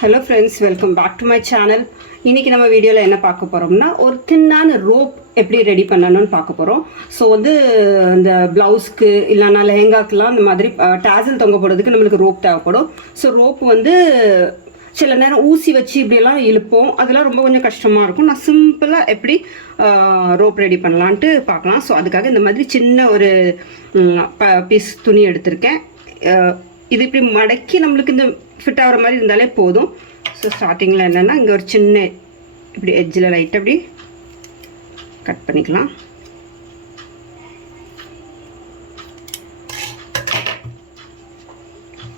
Hello friends welcome back to my channel இன்றைக்கி நம்ம வீடியோவில் என்ன பார்க்க போகிறோம்னா ஒரு தின்னான ரோப் எப்படி ரெடி பண்ணணும்னு பார்க்க போகிறோம் ஸோ வந்து இந்த ப்ளவுஸ்க்கு இல்லைன்னா லெஹெங்காக்கெலாம் இந்த மாதிரி டேசல் தொங்க போடுறதுக்கு நம்மளுக்கு ரோப் தேவைப்படும். ஸோ ரோப் வந்து சில நேரம் ஊசி வச்சு இப்படியெல்லாம் இழுப்போம். அதெல்லாம் ரொம்ப கொஞ்சம் கஷ்டமாக இருக்கும். நான் சிம்பிளாக எப்படி ரோப் ரெடி பண்ணலான்ட்டு பார்க்கலாம். ஸோ அதுக்காக இந்த மாதிரி சின்ன ஒரு பீஸ் துணி எடுத்திருக்கேன். இது இப்படி மடக்கி நம்மளுக்கு இந்த ஃபிட் ஆகிற மாதிரி இருந்தாலே போதும். ஸோ ஸ்டார்டிங்கில் என்னென்னா இங்கே ஒரு சின்ன இப்படி எஜ்ஜில் லைட்டாக அப்படி கட் பண்ணிக்கலாம்.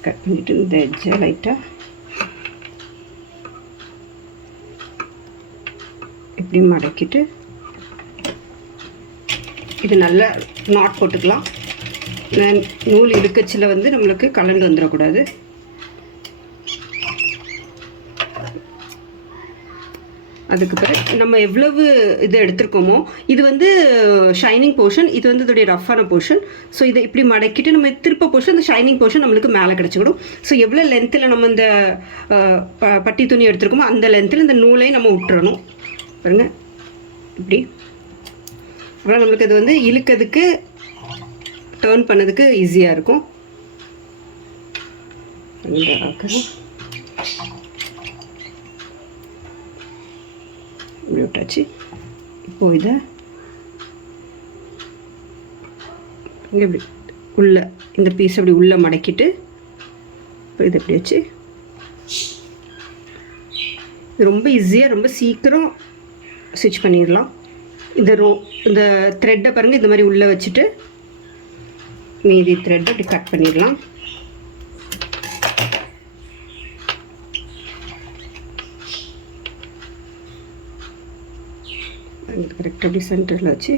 கட் பண்ணிவிட்டு இந்த எஜ்ஜை லைட்டாக இப்படி மடக்கிட்டு இது நல்லா நாட் போட்டுக்கலாம். நூல் இருக்கச்சில் வந்து நம்மளுக்கு கலந்து வந்துடக்கூடாது அதுக்கு பிறகு நம்ம எவ்வளவு இது எடுத்திருக்கோமோ இது வந்து uh, ஷைனிங் போர்ஷன் இது வந்து இதோடைய ரஃப்பான போர்ஷன் ஸோ இதை இப்படி மடக்கிட்டு நம்ம திருப்ப போர்ஷன் அந்த ஷைனிங் போர்ஷன் நம்மளுக்கு மேலே கிடச்சிக்கிடும். ஸோ எவ்வளோ லென்த்தில் நம்ம இந்த uh, ப- பட்டி துணி எடுத்திருக்கோமோ அந்த லென்த்தில் இந்த நூலை நம்ம விட்டுறணும் பாருங்க. இப்படி. அப்புறம் நம்மளுக்கு இது வந்து இழுக்கிறதுக்கு டேர்ன் பண்ணதுக்கு ஈஸியாக இருக்கும். இந்த இப்படி விட்டாச்சு இதை இங்கே இப்படி உள்ளே இந்த பீஸ் அப்படி உள்ளே மடக்கிட்டு இப்போ இதை இப்படி வச்சு இது ரொம்ப ஈஸியாக ரொம்ப சீக்கிரம் ஸ்டிச் பண்ணிடலாம்। இந்த ரோ இந்த த்ரெட்டை பாருங்கள் இந்த மாதிரி உள்ளே வச்சுட்டு மீதி த்ரெட்டை இப்படி கட் பண்ணிடலாம்। கரெக்டாக அப்படி சென்டரில் வச்சு.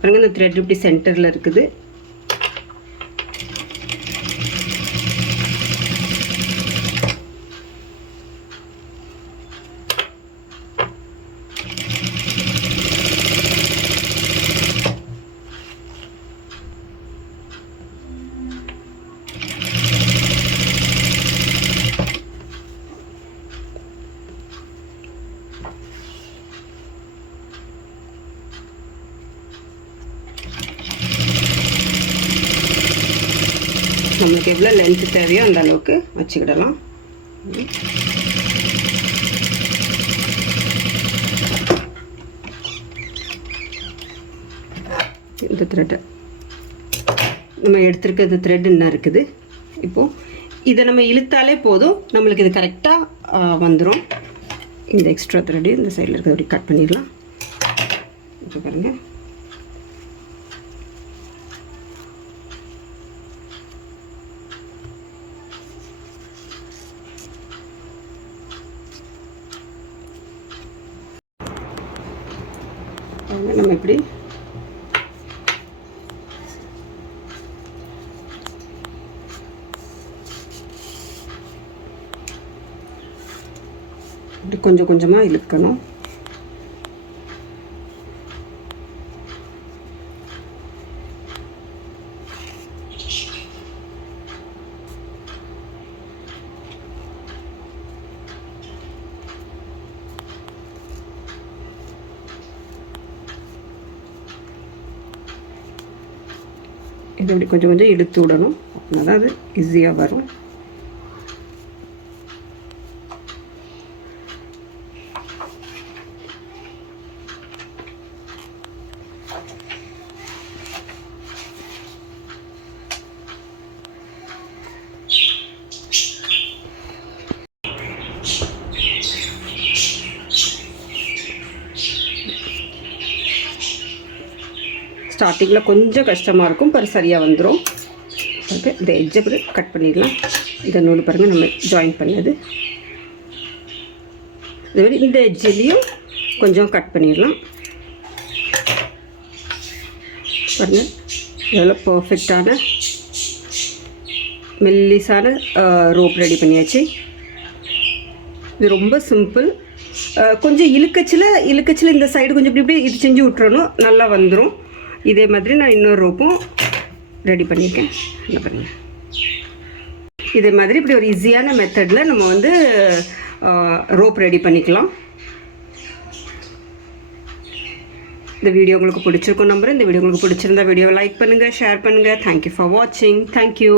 பாருங்க இந்த த்ரெட் இப்படி சென்டரில் இருக்குது. நம்மளுக்கு எவ்வளோ லென்த்து தேவையோ அந்த அளவுக்கு வச்சுக்கிடலாம். இந்த த்ரெட்டை நம்ம எடுத்திருக்க இந்த த்ரெட் என்ன இருக்குது? இப்போது இதை நம்ம இழுத்தாலே போதும். நம்மளுக்கு இது கரெக்டாக வந்துடும் இந்த எக்ஸ்ட்ரா த்ரெட்டு இந்த சைடில் இருக்கிறது அப்படி கட் பண்ணிடலாம். இப்போ பாருங்கள் பாருங்க, நம்ம இப்படி. இப்படி கொஞ்சம் கொஞ்சமாக இழுக்கணும். இது இப்படி கொஞ்சம் கொஞ்சம் இழுத்து விடணும். அப்படின்னா தான் அது ஈஸியாக வரும். ஸ்டார்டிங்கில் கொஞ்சம் கஷ்டமாக இருக்கும். பிறகு சரியாக வந்துடும் ஓகே இந்த எட்ஜை கூட கட் பண்ணிடலாம். இந்த நூல் பாருங்கள் நம்ம ஜாயின் பண்ணது. இதுமாதிரி இந்த எட்ஜிலையும் கொஞ்சம் கட் பண்ணிடலாம். பாருங்கள் இதில் பர்ஃபெக்டான மெல்லிசான ரோப் ரெடி பண்ணியாச்சு. இது ரொம்ப சிம்பிள் கொஞ்சம் இழுக்கச்சில் இழுக்கச்சில் இந்த சைடு கொஞ்சம் இப்படி இப்படி இது செஞ்சு விட்டுறணும். நல்லா வந்துடும் இதே மாதிரி நான் இன்னொரு ரோப்பும் ரெடி பண்ணியிருக்கேன். என்ன பண்ணுங்கள் இதே மாதிரி இப்படி ஒரு ஈஸியான மெத்தடில் நம்ம வந்து ரோப் ரெடி பண்ணிக்கலாம். இந்த வீடியோ உங்களுக்கு பிடிச்சிருக்கும் நம்புறேன். இந்த வீடியோ உங்களுக்கு பிடிச்சிருந்தா வீடியோவை லைக் பண்ணுங்கள் ஷேர் பண்ணுங்கள் தேங்க்யூ ஃபார் வாட்சிங் தேங்க்யூ